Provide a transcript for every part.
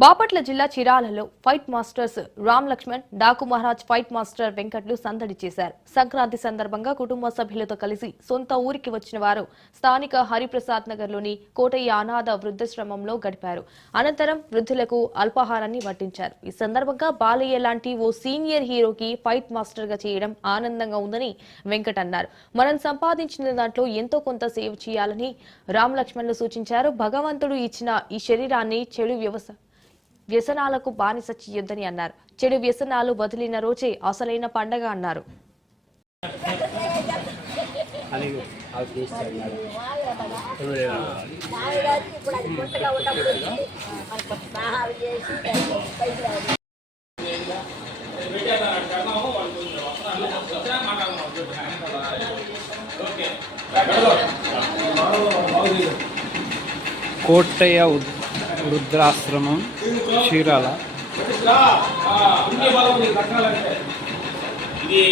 బాపట్ల జిల్లా చిరాలలో fight masters Ram Lakshman, Daaku Maharaj fight master వెంకట్లు సందడి చేశారు. సంక్రాంతి సందర్భంగా కుటుంబ సభ్యులతో కలిసి సొంత ఊరికి వచ్చిన వారు స్థానిక హరిప్రసాద్ నగర్లోని కోటయ్య అనాథ వృద్ధాశ్రమంలో గడిపారు. అనంతరం వృద్ధులకు అల్పాహారాన్ని వడ్డించారు. ఈ సందర్భంగా బాలయ్య లాంటి ఓ సీనియర్ హీరోకి ఫైట్ మాస్టర్ గా చేయడం ఆనందంగా ఉందని వెంకట్ అన్నారు. మనం సంపాదించిన దాంట్లో ఎంతో కొంత సేవ్ చేయాలని రామ్ లక్ష్మణ్లు సూచించారు. భగవంతుడు ఇచ్చిన ఈ శరీరాన్ని చెడు వ్యసనాలకు బానిస చేయొద్దని అన్నారు. చెడు వ్యసనాలు వదిలిన రోజే అసలైన పండగ అన్నారు. కోటయ్య వృద్ధాశ్రమం చీరాల. ఇది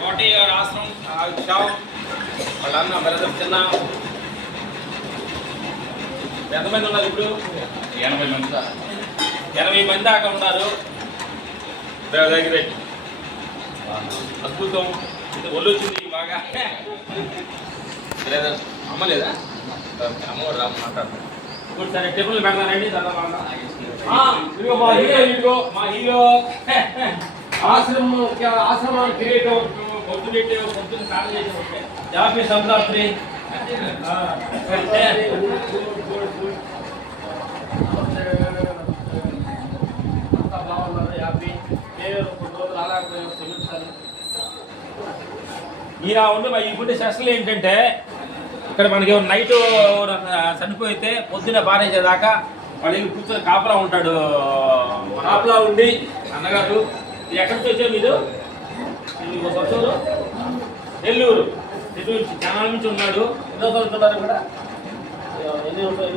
కోటయ్య ఆశ్రమం వాళ్ళ అన్న బ్రదర్ చిన్న ఎంతమంది ఉన్నారు ఇప్పుడు? 80 మంది దాకా ఉన్నారు. దగ్గర అద్భుతం. ఒళ్ళు వచ్చింది బాగా. లేదా అమ్మ లేదా? అమ్మవారు రాము మాట్లాడతారు. ఇప్పుడు సరే టేబుల్ పెడతానండి. ఇదిగో మా హీరో ఆశ్రమం క్రియేటివ్ పొద్దున్న స్నానం చేసి యాభై సంవత్సరాలు ఈయన ఉండి ఈ ఫుడ్ స్పెషల్ ఏంటంటే ఇక్కడ మనకి నైట్ చనిపోయితే పొద్దున్న బారేసేదాకా వాడికి కూర్చొని కాపలా ఉంటాడు. కాపలా ఉండి అన్నగారు ఎక్కడి నుంచి వచ్చారు మీరు? సొంతూరు నెల్లూరు నుంచి ఛానల్ నుంచి ఉన్నాడు. ఎన్నో సంవత్సరాలు కూడా ఎన్ని సంవత్సరాలు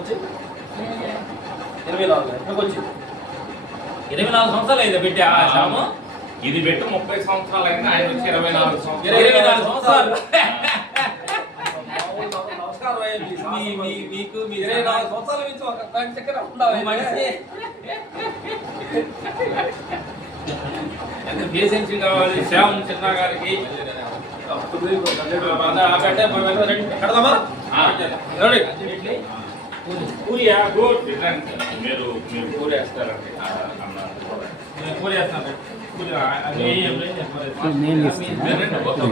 వచ్చి 24 ఎక్కడికి వచ్చి 24 సంవత్సరాలు అయితే పెట్టి ఆ శాము ఇది పెట్టి 30 సంవత్సరాలు అయింది. ఆయన వచ్చి 24 సంవత్సరాలు. మీకు 24 సంవత్సరాల నుంచి ఒక గంట చక్కెర ఉండాలి మనిషి. ఎంత పేషెన్స్ కావాలి శ్యామ్ చిన్న గారికి. పూరియా గుడ్. మీరు పూరి వేస్తారండి. పూరి వేస్తాను.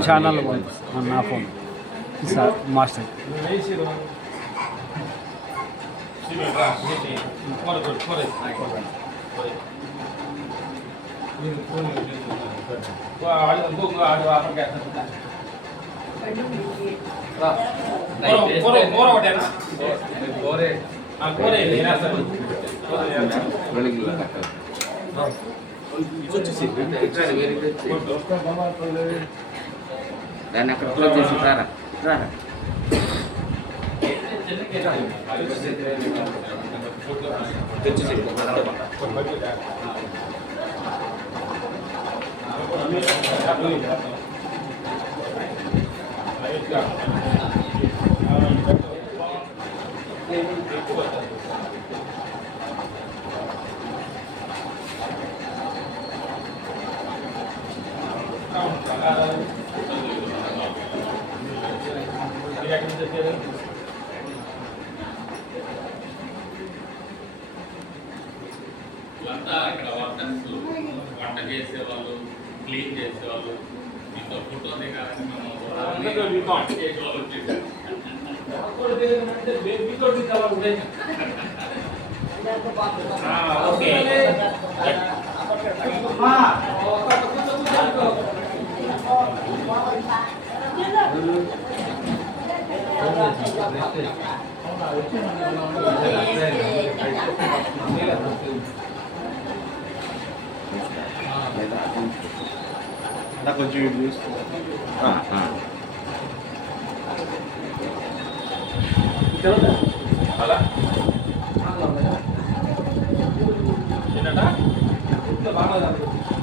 ఛానల్ నా ఫోన్ సార్ మాస్టర్ దాన్ని అక్కడ క్లోజ్ చేసి రారా రారా. ఇదంతా ఇక్కడ వర్కర్స్ వంట చేసేవాళ్ళు, క్లీన్ చేసేవాళ్ళు, ఇంత ఫోటోనే కాదు చేసేవాళ్ళు వచ్చేసారు. ఓకే కొంచెం అలా ఏంటంట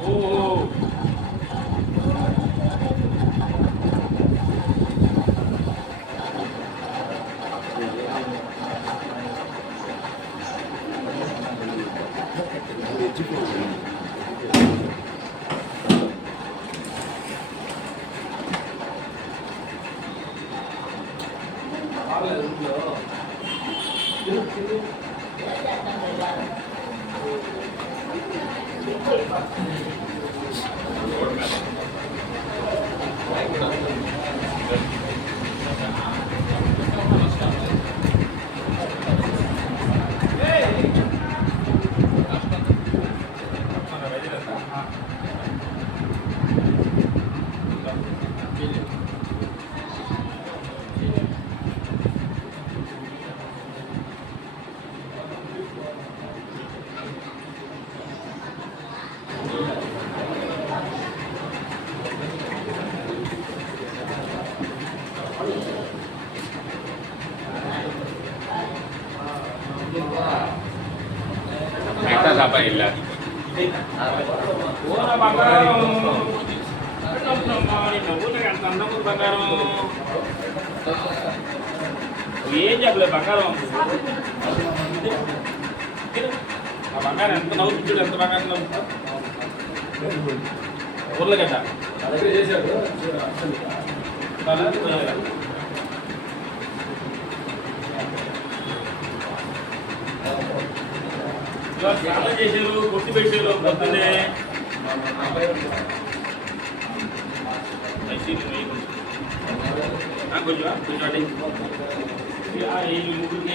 ఓ ఎంత సభ ఇలా బంగారం బంగారం ఏం చెప్పలేదు బంగారం ఆ బంగారం ఎంత నవ్వుతుంటాడు ఎంత బంగారం నవ్వుతాడు ఊర్లగడ్డ చాలా చేశారు కొట్టి పెట్టారు పొద్దున్నే కొంచెం ముగ్గురికి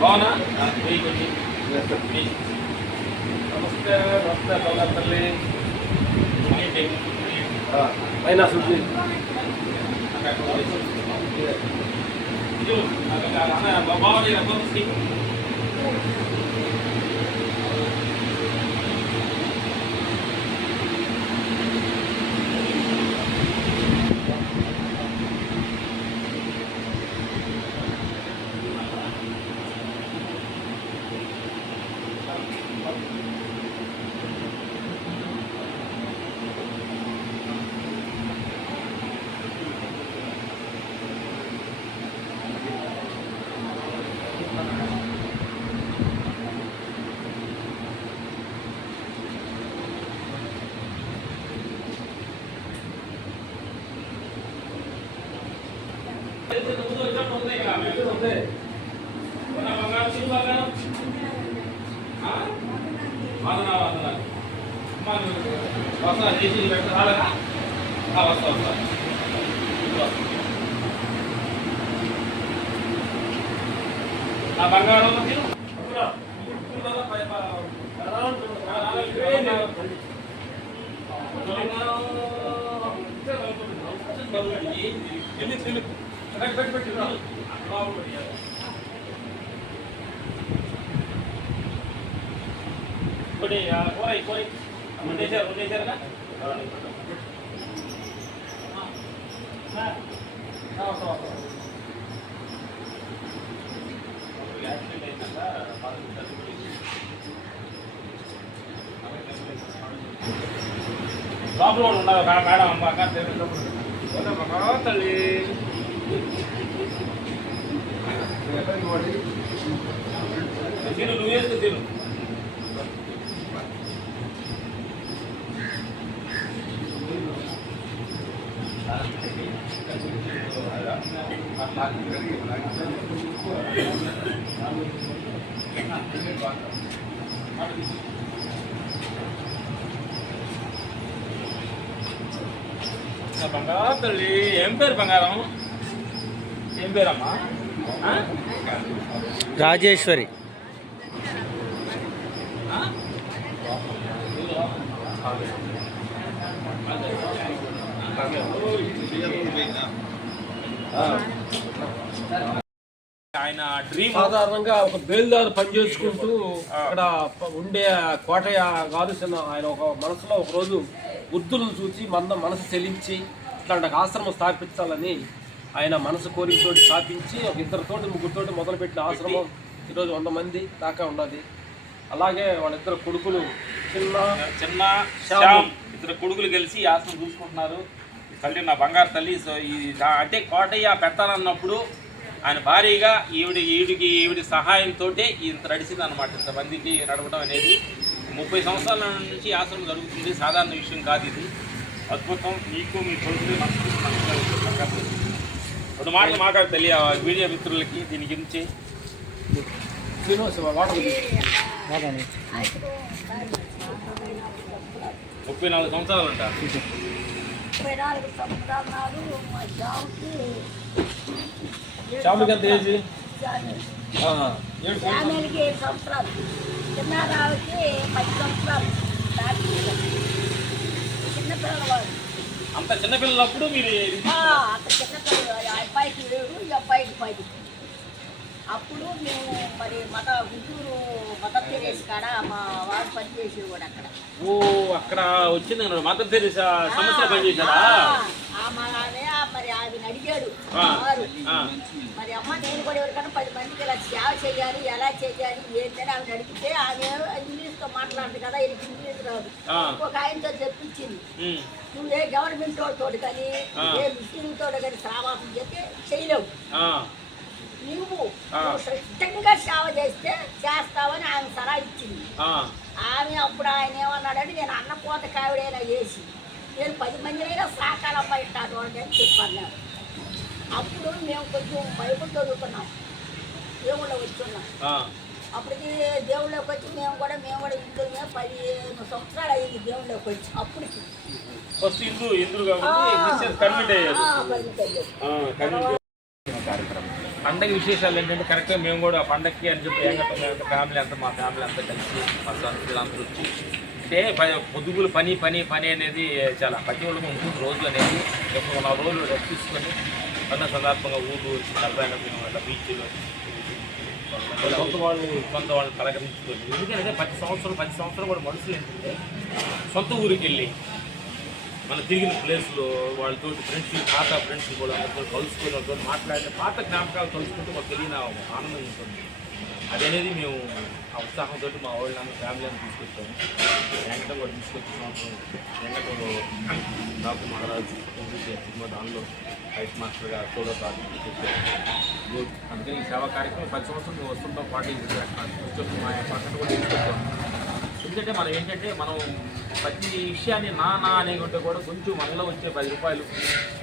బాగున్నా నమస్తే నమస్తే తల్లి అయినా శుద్ధి బాగుంది బంగారం ఉండేశారుగా లోపల ఉండదు మేడం అమ్మ తల్లి తిను నువ్వు వేస్తే తిను బంగారం తల్లి ఏం పేరు బంగారం ఏం పేరమ్మా రాజేశ్వరి ఆయన డ్రీమ్ సాధారణంగా ఒక బేల్దారు పనిచేసుకుంటూ అక్కడ ఉండే కోటయ్య గారు ఆయన ఒక మనసులో ఒక రోజు వృద్ధులను చూసి మనసు చెలించి అట్లాంటి ఒక ఆశ్రమం స్థాపించాలని ఆయన మనసు కోరికతోటి స్థాపించి ఒక ఇద్దరితోటి ముగ్గురితోటి మొదలుపెట్టిన ఆశ్రమం ఈరోజు 100 మంది దాకా ఉన్నది. అలాగే వాళ్ళిద్దరు కొడుకులు చిన్న శ్యామ్ ఇద్దరు కొడుకులు కలిసి ఈ ఆశ్రమం చూసుకుంటున్నారు. తల్లి నా బంగారు తల్లి. సో అంటే కోటయ్య పెట్టాలన్నప్పుడు ఆయన భారీగా ఈవిడి సహాయంతో ఇంత నడిచింది అనమాట. ఇంతమందికి నడవడం అనేది 30 సంవత్సరాల నుంచి ఈ ఆశ్రమం జరుగుతుంది. సాధారణ విషయం కాదు ఇది. అద్భుతం. మీకు మీ కొడుకులు రెండు మాటలు మాట్లాడు తల్లి మీడియా మిత్రులకి దీని గురించి. శ్రీనివాస్ వాటర్ 34 సంవత్సరాలు ఉంటారు. 24 సంవత్సరాలు మా శ్యాములకి ఎంత ఏజ్? ఫ్యామిలీకి 7 సంవత్సరాలు, చిన్నారావుకి 10 సంవత్సరాలు. చిన్నపిల్లవాడు అంత చిన్నపిల్లలప్పుడు మీరు అంత చిన్నపిల్లలు. ఆ అబ్బాయికి 7, ఈ అబ్బాయికి 10. అప్పుడు మేము మరి గుంటూరు మదర్ తెరేసా కాడ మా వాడు పనిచేసేది కూడా అక్కడ. అక్కడ వచ్చింది మదర్ తెరేసా సమస్య పనిచేశారా? మరి ఆమెను అడిగాడు వారు. మరి అమ్మ నేను కూడా ఎవరికైనా 10 మందికి ఇలా సేవ చేయాలి, ఎలా చేయాలి ఏంటని ఆమెను అడిగితే ఆమె ఇంగ్లీష్తో మాట్లాడదు కదా, ఇంగ్లీష్ రాదు. ఒక ఆయనతో చెప్పించింది, నువ్వు ఏ గవర్నమెంట్ తోటి కానీ ఏ ముస్లిం తోటి కానీ సావాసం చెప్తే చేయలేవు, నువ్వు శ్రద్ధంగా సేవ చేస్తే చేస్తావని ఆమె సలహా ఇచ్చింది. ఆమె అప్పుడు ఆయన ఏమన్నాడంటే, నేను అన్నపోత కావిడైనా చేసి నేను 10 మందినైనా సాకాలమ్మ ఇట్టాడు అని చెప్పాను. అప్పుడు మేము కొంచెం బైబుల్ చదువుకున్నాం, దేవుళ్ళో వచ్చున్నాం. అప్పటికి దేవుళ్ళలోకి వచ్చి మేము కూడా ఇంట్లో 15 సంవత్సరాలు అయ్యింది దేవుళ్ళలోకి వచ్చి. అప్పటికి పండగ విశేషాలు ఏంటంటే కరెక్ట్గా మేము కూడా పండగకి అని చెప్పి ఫ్యామిలీ అంతా మా ఫ్యామిలీ అంతా కలిసి మా సంతులందరూ వచ్చి అంటే పొద్దుగులు పని అనేది చాలా ప్రతి ఒళ్ళకి ఉంటుంది. రోజు అనేది 4 రోజులు రెస్ట్ తీసుకొని పండుగ సందర్భంగా ఊళ్ళు వచ్చి సరదాగా బీచ్లో సొంత వాళ్ళని పలకరించుకొని. ఎందుకంటే 10 సంవత్సరాలు కూడా మనుషులు ఏంటంటే సొంత ఊరికి వెళ్ళి మనం తిరిగిన ప్లేస్లో వాళ్ళతో ఫ్రెండ్షిప్ పాత ఫ్రెండ్షిప్ కూడా వాళ్ళతో కలుసుకొని వాళ్ళతో మాట్లాడితే పాత జ్ఞాపకాలు కలుసుకుంటే మాకు తెలియని ఆనందం ఉంటుంది. అదనేది మేము ఆ ఉత్సాహంతో మా వాళ్ళని ఫ్యామిలీ అని తీసుకొచ్చాము. వెంకటం కూడా తీసుకొచ్చి సంవత్సరం వెంకటంలో డాకు మహారాజు సినిమా దానిలో ఫైట్ మాస్టర్గా సోలో గుడ్. అందుకని ఈ సేవా కార్యక్రమం 10 సంవత్సరం మేము వస్తుంటాం. పార్టీ తీసుకొచ్చి మా పక్కన కూడా తీసుకొచ్చాము. ఎందుకంటే మనం ఏంటంటే మనం ప్రతి విషయాన్ని నా అనేకుంటే కూడా కొంచెం మనలో వచ్చే 10 రూపాయలు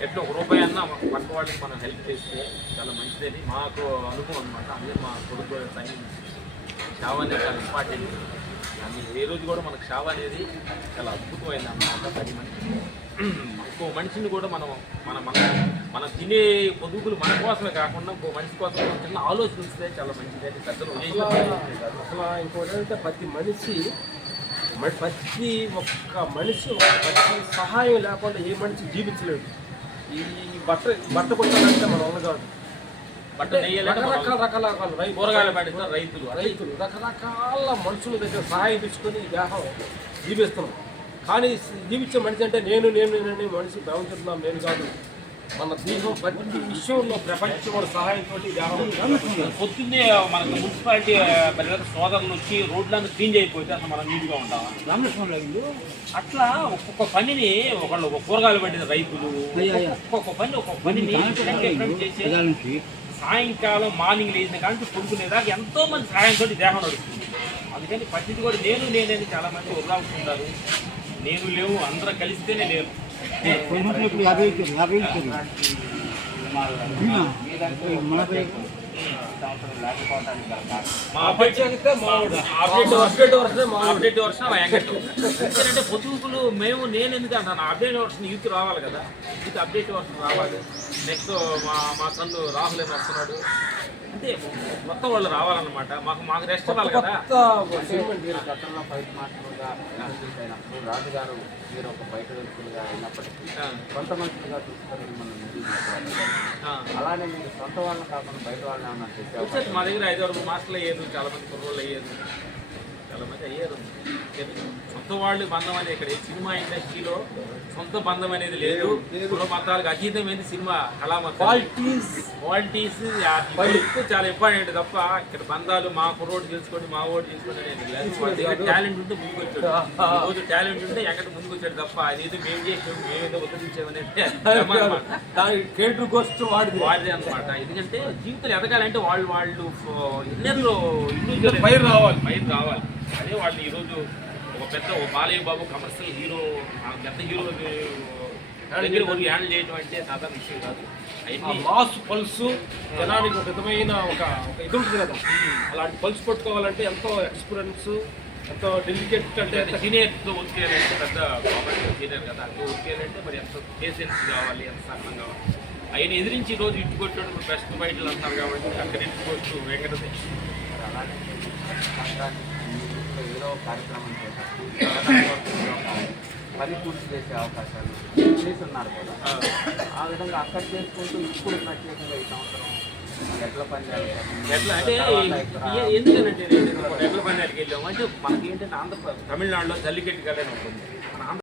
ఎట్లా 1 రూపాయి అన్నా పక్క వాళ్ళకి మనం హెల్ప్ చేస్తే చాలా మంచిదని మాకు అనుభవం అనమాట. అందుకే మా కొడుకు సేవ అనేది చాలా ఇంపార్టెంట్. దాన్ని ఏ రోజు కూడా మనకు సేవ అనేది చాలా అద్భుతమైంది అన్నమాట. 10 మంది ఇంకో మనిషిని కూడా మనం తినే పొదుపులు మన కోసమే కాకుండా ఇంకో మనిషి కోసం చిన్న ఆలోచిస్తే చాలా మంచిది అని పెద్దలు. అసలు ఇంకోటి ఏంటంటే ప్రతి ఒక్క మనిషి ప్రతి సహాయం లేకుండా ఏ మనిషి జీవించలేడు. ఈ బట్ట కొట్టాలంటే మన వల్ల కాదు. రకరకాల కూరగాయలు పండిస్తారు రైతులు రకరకాల మనుషుల దగ్గర సహాయం తీసుకొని దేహం జీవిస్తున్నాం. కానీ జీవించే మనిషి అంటే నేను మనిషి భావించుతున్నాం. నేను కాదు, మన దీపం ప్రతి విషయంలో ప్రపంచం వాళ్ళ సహాయంతో పొద్దున్నే మనకు మున్సిపాలిటీ సోదరులు వచ్చి రోడ్లను క్లీన్ చేయకపోతే అసలు మనం నీట్గా ఉంటాం. అట్లా ఒక్కొక్క పనిని ఒక కూరగాయలు పట్టిన రైతులు ఒక్కొక్క పనిని చేసి సాయంకాలం మార్నింగ్ లేచిన కానీ కొడుకునేదాకా ఎంతో మంది సహాయంతో దేహం నడుస్తుంది. అందుకని ప్రతిది కూడా నేనని చాలా మంది ఉల్లాడుతుంటారు. నేను లేవు అందరూ కలిస్తేనే లేవు. ఎందుకంటే పొదుపులు నేను ఎందుకు అంటాను, అప్డేట్ వర్షన్ యూత్ రావాలి కదా, యూత్ అప్డేట్ వర్షన్ రావాలి. నెక్స్ట్ మా సన్ను రాహుల్ అని వస్తున్నాడు, అంటే కొత్త వాళ్ళు రావాలన్నమాట. మాకు రెస్ట్ ఇవ్వాలి కదా. గతంలో ఫైట్ మాస్టర్గా అయినప్పుడు రాజుగారు మీరు ఒక బయట వ్యక్తులుగా అయినప్పటికీ సొంత మనుషులుగా చూసుకొని మిమ్మల్ని అలానే మీరు సొంత వాళ్ళని కాకుండా బయట వాళ్ళని ఏమన్నా మా దగ్గర 5 వరకు మాస్టర్లు అయ్యేది, చాలా మంది కుర్రోళ్ళు అయ్యేది. చాలా మంది అయ్యారు. సొంత వాళ్ళు బంధం అనేది ఇక్కడ సినిమా ఇండస్ట్రీలో సొంత బంధం అనేది లేదు. కుల మతాలకు అతీతమైనది సినిమా కళామతం. క్వాలిటీస్ చాలా ఇంపార్టెంట్ తప్ప ఇక్కడ బంధాలు మా కుర్రోడు తెలుసుకోండి మా ఓటు తెలుసుకోండి అనేది లేదు. వాళ్ళ దగ్గర టాలెంట్ ఉంటే ముందుకు వచ్చాడు. రోజు టాలెంట్ ఉంటే ఎక్కడ ముందుకు వచ్చాడు తప్ప అదేదో మేము చేసాం మేమేదో ఉద్ధరించామనేది వాడిదే అనమాట. ఎందుకంటే జీవితంలో ఎదగాలంటే వాళ్ళు ఇన్నర్లో పైరు రావాలి. అదే వాళ్ళు ఈరోజు ఒక బాలయ్య బాబు కమర్షియల్ హీరో పెద్ద హీరో దగ్గర కొన్ని హ్యాండిల్ చేయడం అంటే సాధారణ విషయం కాదు. మాస్ పల్స్ జనానికి ఒక విధమైన ఒక ఇది ఉంటుంది కదా, అలాంటి పల్స్ పట్టుకోవాలంటే ఎంతో ఎక్స్పీరియన్స్, ఎంతో డెలికేట్ అంటే సీనియర్తో వచ్చేయాలంటే పెద్ద సీనియర్ కదా, అంటూ వచ్చేయాలంటే మరి ఎంత పేషెన్స్ కావాలి, ఎంత సహనం కావాలి. ఆయన ఎదిరించి ఈరోజు ఇంటి కొట్టాడు బెస్ట్ బయటలు అంటున్నారు కాబట్టి అక్కడ ఇంటికొచ్చు వెంకటది. అలానే సంక్రాంతి ఏదో కార్యక్రమం చేశారు, పని పూర్తి చేసే అవకాశాలు చేస్తున్నారు కదా. ఆ విధంగా అక్కడ చేసుకుంటూ ఇప్పుడు ప్రత్యేకంగా ఈ సంవత్సరం ఎడ్ల పందాలు ఎట్లా అంటే ఎందుకంటే ఎడ్ల పందాలకి వెళ్ళాము అంటే మనకి ఏంటంటే తమిళనాడులో జల్లికెట్టు కళ్యాణం ఉంటుంది.